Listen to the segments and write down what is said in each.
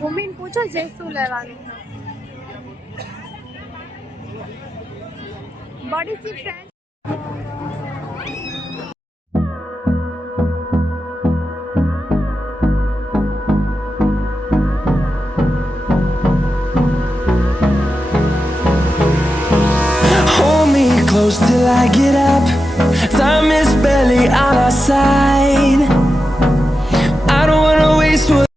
મમ્મીને પૂછો જે શું લેવાનું body C friend Hold me close till I get up. Time is barely on our side. I don't wanna waste what.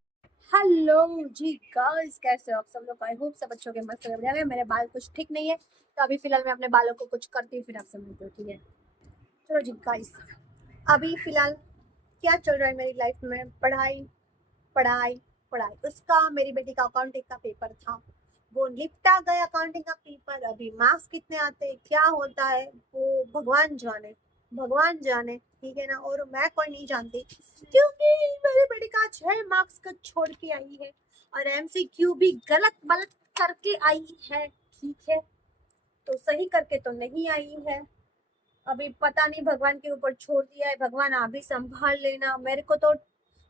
Hello जी girls, कैसे हो आप सब लोग? आई होप सब अच्छे होंगे, मस्त होंगे। मेरे बाल कुछ ठीक नहीं है तो अभी फिलहाल मैं अपने बालों को कुछ करती हूँ, फिर आप सब मिलते हो, ठीक है? चलो जी गाइस, अभी फिलहाल क्या चल रहा है मेरी लाइफ में? पढ़ाई पढ़ाई पढ़ाई। उसका मेरी बेटी का अकाउंटिंग का पेपर था, वो निपटा गया अकाउंटिंग का पेपर। अभी मार्क्स कितने आते हैं, क्या होता है, वो भगवान जाने, भगवान जाने, ठीक है ना? और मैं कोई नहीं जानती, क्योंकि मेरी बेटी का 6 मार्क्स का छोड़ के आई है और एमसीक्यू भी गलत गलत करके आई है, ठीक है? तो सही करके तो नहीं आई है। अभी पता नहीं, भगवान के ऊपर छोड़ दिया है, भगवान आप भी संभाल लेना। मेरे को तो,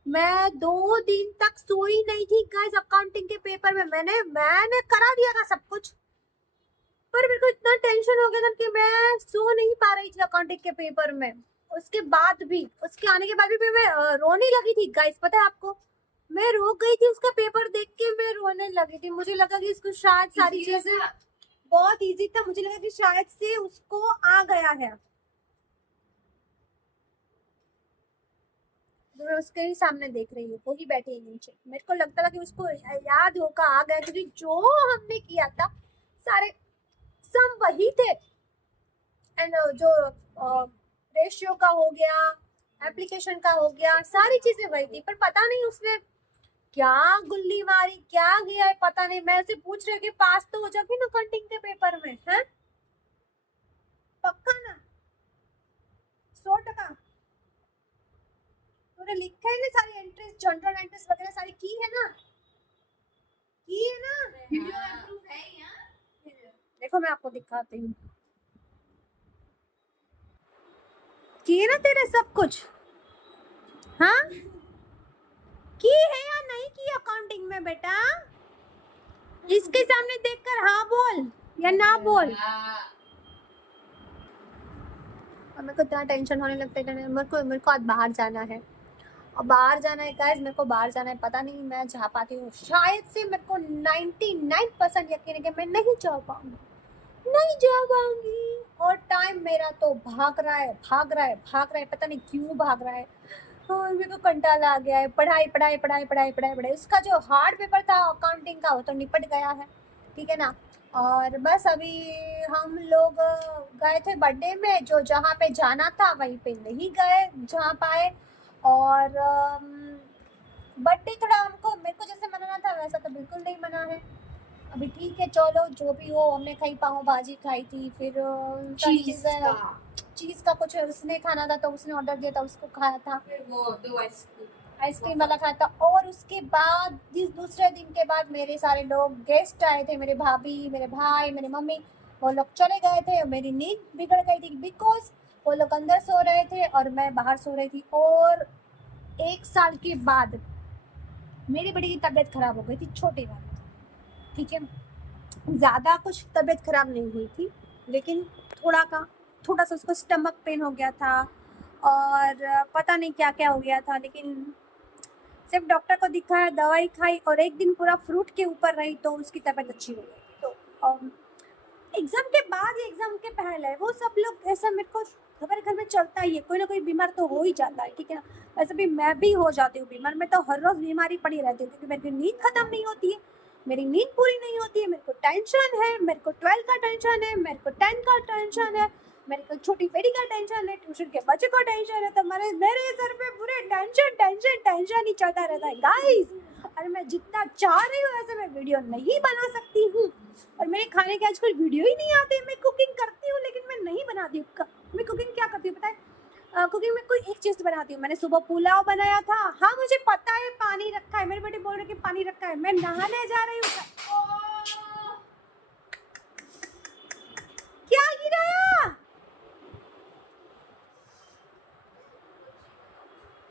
मैं 2 दिन तक सोई नहीं थी गाइस अकाउंटिंग के पेपर में। मैंने करा दिया था सब कुछ, पर मेरे को इतना टेंशन हो गया था कि मैं सो नहीं पा रही थी अकाउंटिंग के पेपर में। उसके बाद भी, उसके आने के बाद भी मैं रोने लगी थी गाइस, पता है आपको? मैं रो गई थी उसका पेपर देख के, मैं रोने लगी थी। मुझे लगा कि इसको शायद सारी चीजें, बहुत इजी था, मुझे लगा कि शायद से उसको आ गया है। मैं उसके ही सामने देख रही हूँ, वो ही बैठी है नीचे। मेरे को लगता था कि उसको याद होगा, आ गया, क्योंकि जो हमने किया था सारे सम वही थे। एंड जो रेशियो का हो गया, एप्लीकेशन का हो गया, सारी चीजें वही थी। पर पता नहीं उसने क्या गुल्ली मारी, क्या किया है पता नहीं। मैं उसे पूछ रही हूँ कि पास तो हो जाओगी ना अकाउंटिंग के पेपर में, है पक्का ना? 100%। तूने लिखा है ना सारी एंट्रीज, जनरल एंट्रीज वगैरह सारी की है ना? की है ना? वीडियो अप्रूव है यहाँ, देखो मैं आपको दिखाती हूँ। की है ना तेरे सब कुछ? हाँ की है या नहीं की अकाउंटिंग में बेटा? इसके सामने देखकर हाँ बोल या ना बोल। और मेरे को इतना टेंशन होने लगता है, मेरे को आज बाहर जाना है। और बाहर जाना है गाइस, मेरे को बाहर जाना है। पता नहीं मैं जा पाती हूँ, शायद से मेरे को 99% यकीन है कि मैं नहीं जा पाऊंगी, नहीं जा पाऊंगी। और टाइम मेरा तो भाग रहा है, भाग रहा है, भाग रहा है, पता नहीं क्यों भाग रहा है। और मेरे को कंटाला आ गया है। पढ़ाई पढ़ाई पढ़ाई पढ़ाई पढ़ाई पढ़ाई। उसका जो हार्ड पेपर था अकाउंटिंग का, वो तो निपट गया है, ठीक है ना? और बस अभी हम लोग गए थे बर्थडे में, जो जहाँ पे जाना था वहीं पे नहीं गए जहाँ पाए। और बर्थडे थोड़ा हमको, मेरे को जैसे मनाना था वैसा तो बिल्कुल नहीं मना है। अभी ठीक है, चलो जो भी हो। हमने खाई पाव भाजी खाई थी, फिर चीज का कुछ उसने खाना था तो उसने ऑर्डर दिया था, उसको खाया था। वो दो आइसक्रीम वाला खाया था। और उसके बाद जिस दूसरे दिन के बाद मेरे सारे लोग गेस्ट आए थे, मेरे भाभी, मेरे भाई, मेरे मम्मी, वो लोग चले गए थे। मेरी नींद बिगड़ गई थी बिकॉज वो लोग अंदर सो रहे थे और मैं बाहर सो रही थी। और 1 साल के बाद मेरी बेटी की तबीयत खराब हो गई थी, छोटे वाली, ठीक है? ज़्यादा कुछ तबीयत खराब नहीं हुई थी, लेकिन थोड़ा सा उसको स्टमक पेन हो गया था और पता नहीं क्या क्या हो गया था। लेकिन सिर्फ डॉक्टर को दिखाया, दवाई खाई और 1 दिन पूरा फ्रूट के ऊपर रही तो उसकी तबीयत अच्छी हो गई। तो एग्ज़ाम के बाद या एग्ज़ाम के पहले वो सब लोग ऐसा, मेरे को हमारे घर में चलता ही है, कोई ना कोई बीमार तो हो ही जाता है, ठीक है ना? वैसे भी मैं भी हो जाती हूँ बीमार, मैं तो हर रोज़ बीमारी पड़ी रहती हूँ, क्योंकि मेरी नींद खत्म नहीं होती है, मेरी नींद पूरी नहीं होती है। मेरे को टेंशन है, मेरे को 12 का टेंशन है, मेरे को 10 का टेंशन है, मेरे को छोटी बेटी का टेंशन है, ट्यूशन के बच्चे को टेंशन है। तो मेरे सर पे पूरे टेंशन टेंशन टेंशन ही चलता रहता है गाइस। और मैं जितना चाह रही हूँ वैसे मैं वीडियो नहीं बना सकती हूँ। और मेरे खाने के आजकल वीडियो ही नहीं आते। मैं कुकिंग करती हूँ लेकिन मैं नहीं बनाती हूँ। मैं कुकिंग क्या करती हूँ पता है? कुकिंग में कोई एक चीज़ बनाती हूँ। मैंने सुबह पुलाव बनाया था, हाँ मुझे पता है पानी रखा है, मेरे बेटे बोल रहे कि पानी रखा है, मैं नहाने जा रही हूँ। क्या गिराया?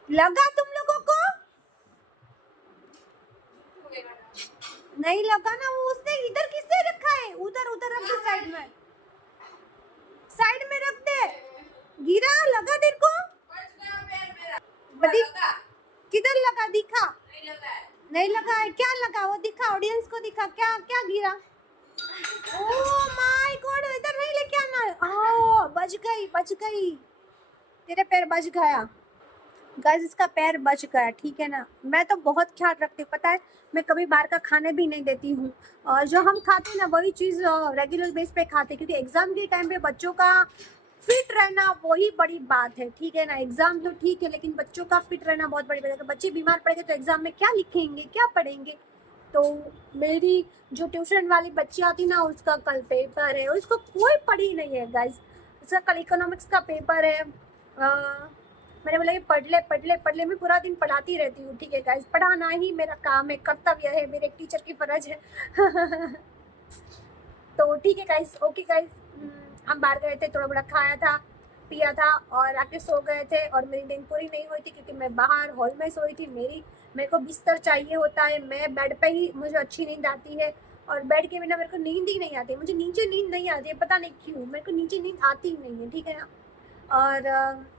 लगा तुम लोगों को? नहीं लगा ना, वो उसने इधर किसने रखा है? उधर उधर रख दे, साइड में रख दे। गिरा, लगा तेरे को? किधर लगा, दिखा। नहीं लगा है, क्या लगा वो दिखा, ऑडियंस को दिखा, क्या क्या गिरा? ओह माय गॉड, इधर नहीं लेके आना। आओ, बच गई, तेरे पैर बच गया गाइस, इसका पैर बच गया, ठीक है ना। मैं तो बहुत ख्याल रखती हूँ, पता है, मैं कभी बाहर का खाने भी नहीं देती हूँ, और जो हम खाते हैं ना वही चीज़ रेगुलर बेस पे खाते हैं, क्योंकि एग्जाम के टाइम पे बच्चों का फिट रहना वही बड़ी बात है, ठीक है ना। एग्जाम तो ठीक है, लेकिन बच्चों का फिट रहना बहुत बड़ी बात है। बच्चे बीमार पड़ेंगे तो एग्जाम में क्या लिखेंगे, क्या पढ़ेंगे? तो मेरी जो ट्यूशन वाली बच्ची आती ना, उसका कल पेपर है, उसको कोई पढ़ी नहीं है गाइस, उसका कल इकोनॉमिक्स का पेपर है। मैंने बोला कि पढ़ ले, मैं पूरा दिन पढ़ाती रहती हूँ, ठीक है गाइस, पढ़ाना ही मेरा काम है, कर्तव्य है, मेरे एक टीचर की फर्ज है। तो ठीक है गाइस, ओके गाइस, हम बाहर गए थे, थोड़ा बड़ा खाया था, पिया था, और आके सो गए थे, और मेरी नींद पूरी नहीं हुई थी क्योंकि मैं बाहर हॉल में सोई थी। मेरे को बिस्तर चाहिए होता है, मैं बेड पे ही मुझे अच्छी नींद आती है, और बेड के बिना मेरे को नींद ही नहीं आती, मुझे नीचे नींद नहीं आती है, पता नहीं क्यों, मेरे को नीचे नींद आती ही नहीं है, ठीक है ना। और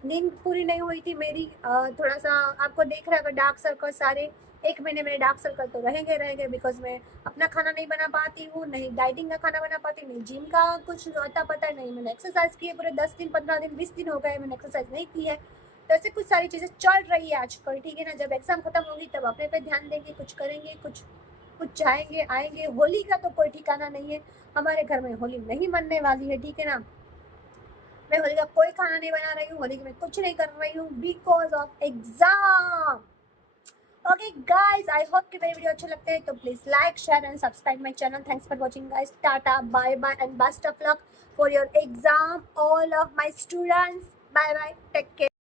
नींद पूरी नहीं हुई थी मेरी, थोड़ा सा आपको देख रहा है डार्क सर्कल सारे, 1 महीने मेरे डार्क सर्कल तो रहेंगे, बिकॉज मैं अपना खाना नहीं बना पाती हूँ, नहीं डाइटिंग का खाना बना पाती, नहीं जिम का कुछ आता पता नहीं, मैंने एक्सरसाइज की है पूरे 10 दिन, 15 दिन, 20 दिन हो गए मैंने एक्सरसाइज नहीं की है। तो ऐसे कुछ सारी चीज़ें चल रही है आजकल, ठीक है ना। जब एग्जाम खत्म होगी तब अपने पे ध्यान देंगे, कुछ करेंगे, कुछ जाएंगे आएंगे। होली का तो कोई ठिकाना नहीं है, हमारे घर में होली नहीं मनने वाली है, ठीक है ना। मैं होली का कोई खाना नहीं बना रही हूँ, होली में कुछ नहीं कर रही हूँ because of exam. Okay guys, I hope कि मेरे वीडियो अच्छे लगते हैं तो please like, share and subscribe my channel. Thanks for watching guys, tata, bye bye and best of luck for your exam all of my students. Bye bye, take care.